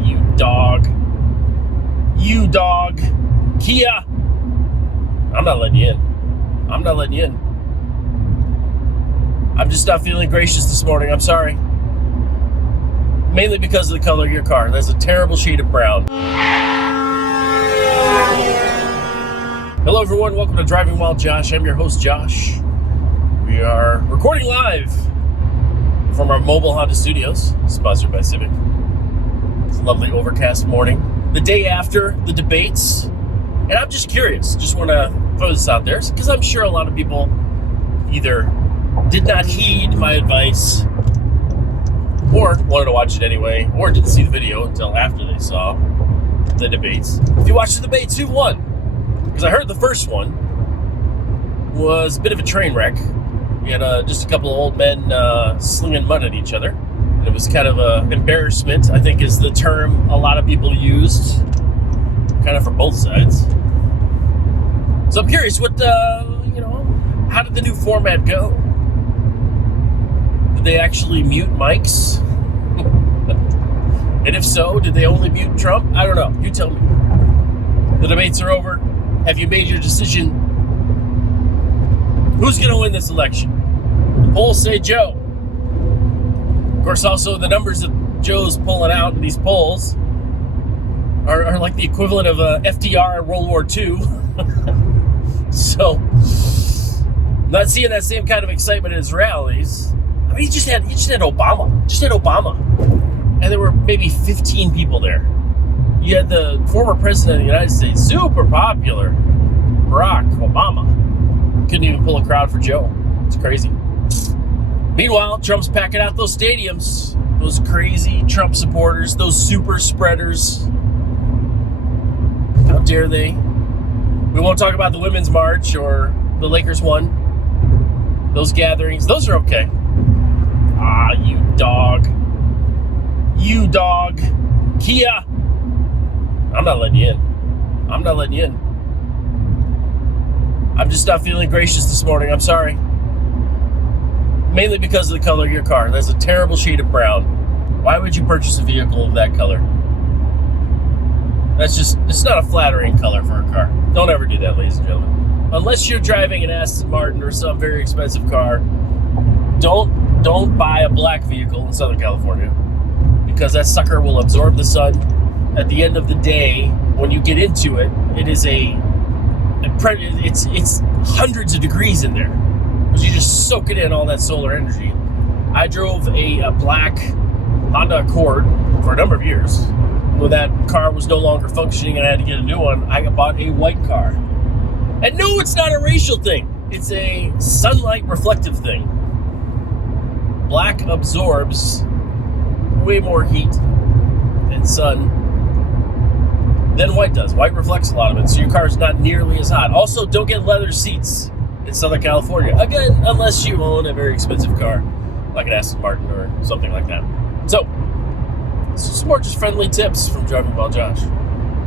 You dog. You dog. Kia. I'm not letting you in. I'm not letting you in. I'm just not feeling gracious this morning. I'm sorry. Mainly because of the color of your car. That's a terrible shade of brown. Hello, everyone. Welcome to Driving While Josh. I'm your host, Josh. We are recording live from our mobile Honda studios, sponsored by Civic. It's a lovely overcast morning. The day after the debates. And I'm just curious. Just want to throw this out there because I'm sure a lot of people either did not heed my advice or wanted to watch it anyway, or didn't see the video until after they saw the debates. If you watched the debates, who won? Because I heard the first one was a bit of a train wreck. We had just a couple of old men slinging mud at each other. And it was kind of an embarrassment, I think is the term a lot of people used, kind of for both sides. So I'm curious, how did the new format go? Did they actually mute mics? And if so, did they only mute Trump? I don't know. You tell me. The debates are over. Have you made your decision? Who's going to win this election? The polls say Joe. Of course, also the numbers that Joe's pulling out in these polls are like the equivalent of FDR in World War II. So, not seeing that same kind of excitement at his rallies. I mean, he just had Obama. And there were maybe 15 people there. You had the former president of the United States, super popular, Barack Obama. Couldn't even pull a crowd for Joe. It's crazy. Meanwhile, Trump's packing out those stadiums. Those crazy Trump supporters, those super spreaders. How dare they? We won't talk about the Women's March or the Lakers won. Those gatherings, those are okay. You dog. You dog. Kia. I'm not letting you in. I'm not letting you in. I'm just not feeling gracious this morning. I'm sorry. Mainly because of the color of your car. That's a terrible shade of brown. Why would you purchase a vehicle of that color? It's not a flattering color for a car. Don't ever do that, ladies and gentlemen. Unless you're driving an Aston Martin or some very expensive car, don't buy a black vehicle in Southern California, because that sucker will absorb the sun. At the end of the day, when you get into it, it's hundreds of degrees in there, because you just soak it in, all that solar energy. I drove a black Honda Accord for a number of years. When that car was no longer functioning and I had to get a new one, I bought a white car. And no, it's not a racial thing. It's a sunlight reflective thing. Black absorbs way more heat and sun than white does. White reflects a lot of it, so your car's not nearly as hot. Also, don't get leather seats in Southern California. Again, unless you own a very expensive car, like an Aston Martin or something like that. So, this is more just friendly tips from Driving While Josh.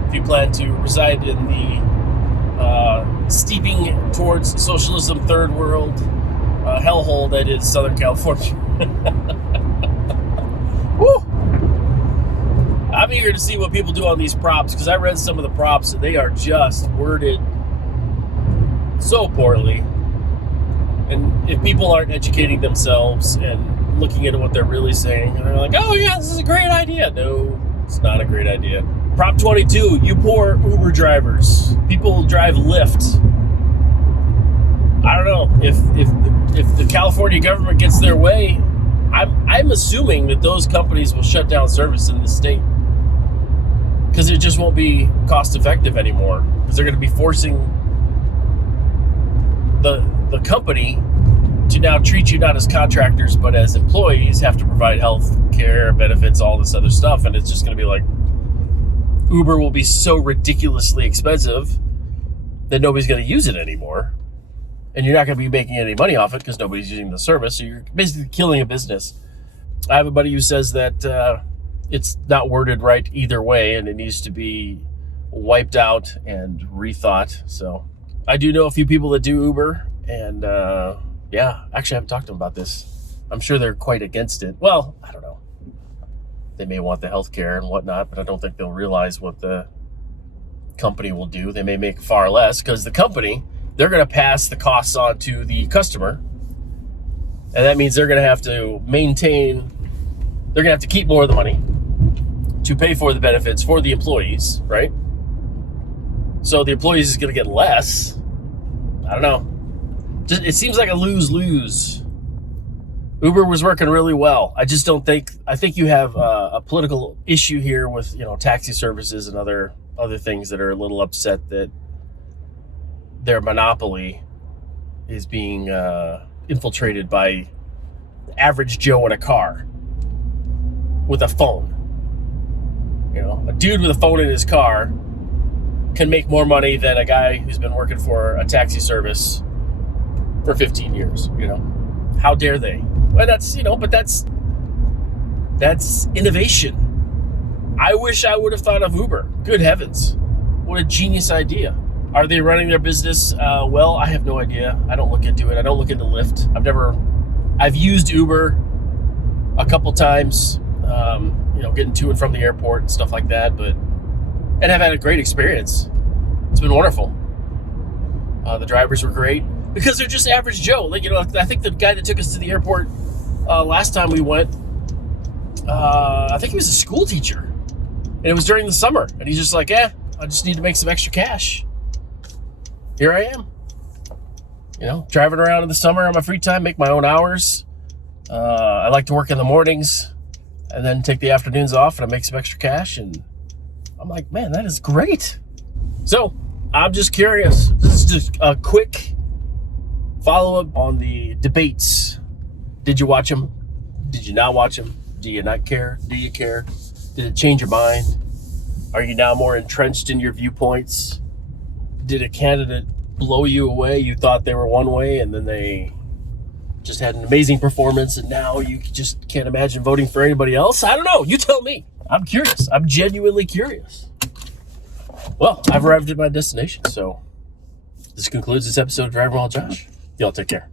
If you plan to reside in the steeping towards socialism third world hellhole that is Southern California. Woo! I'm eager to see what people do on these props, because I read some of the props and they are just worded so poorly. And if people aren't educating themselves and looking at what they're really saying, and they're like, oh yeah, this is a great idea. No, it's not a great idea. Prop 22, you poor Uber drivers. People drive Lyft. I don't know, if the California government gets their way, I'm assuming that those companies will shut down service in the state, because it just won't be cost effective anymore, because they're going to be forcing the company to now treat you not as contractors but as employees, have to provide health care, benefits, all this other stuff, and it's just going to be like Uber will be so ridiculously expensive that nobody's going to use it anymore, and you're not going to be making any money off it because nobody's using the service, so you're basically killing a business. I have a buddy who says that it's not worded right either way, and it needs to be wiped out and rethought. So I do know a few people that do Uber, and actually I haven't talked to them about this. I'm sure they're quite against it. Well, I don't know. They may want the healthcare and whatnot, but I don't think they'll realize what the company will do. They may make far less because the company, they're going to pass the costs on to the customer. And that means they're going to have to they're going to have to keep more of the money to pay for the benefits for the employees, right? So the employees is going to get less. I don't know. It seems like a lose-lose. Uber was working really well. I think you have a political issue here with, taxi services and other things that are a little upset that their monopoly is being infiltrated by the average Joe in a car with a phone. A dude with a phone in his car can make more money than a guy who's been working for a taxi service for 15 years. How dare they? Well, that's innovation. I wish I would have thought of Uber. Good heavens. What a genius idea. Are they running their business well? I have no idea. I don't look into it. I don't look into Lyft. I've used Uber a couple times, getting to and from the airport and stuff like that, and I've had a great experience. It's been wonderful. The drivers were great because they're just average Joe. I think the guy that took us to the airport last time we went, I think he was a school teacher, and it was during the summer, and he's just like, I just need to make some extra cash. Here I am, driving around in the summer on my free time, make my own hours. I like to work in the mornings and then take the afternoons off, and I make some extra cash, and I'm like, man, that is great. So I'm just curious. This is just a quick follow-up on the debates. Did you watch them? Did you not watch them? Do you not care? Do you care? Did it change your mind? Are you now more entrenched in your viewpoints? Did a candidate blow you away? You thought they were one way, and then they just had an amazing performance, and now you just can't imagine voting for anybody else? I don't know. You tell me. I'm curious. I'm genuinely curious. Well, I've arrived at my destination, so this concludes this episode of Driving While Josh. Y'all take care.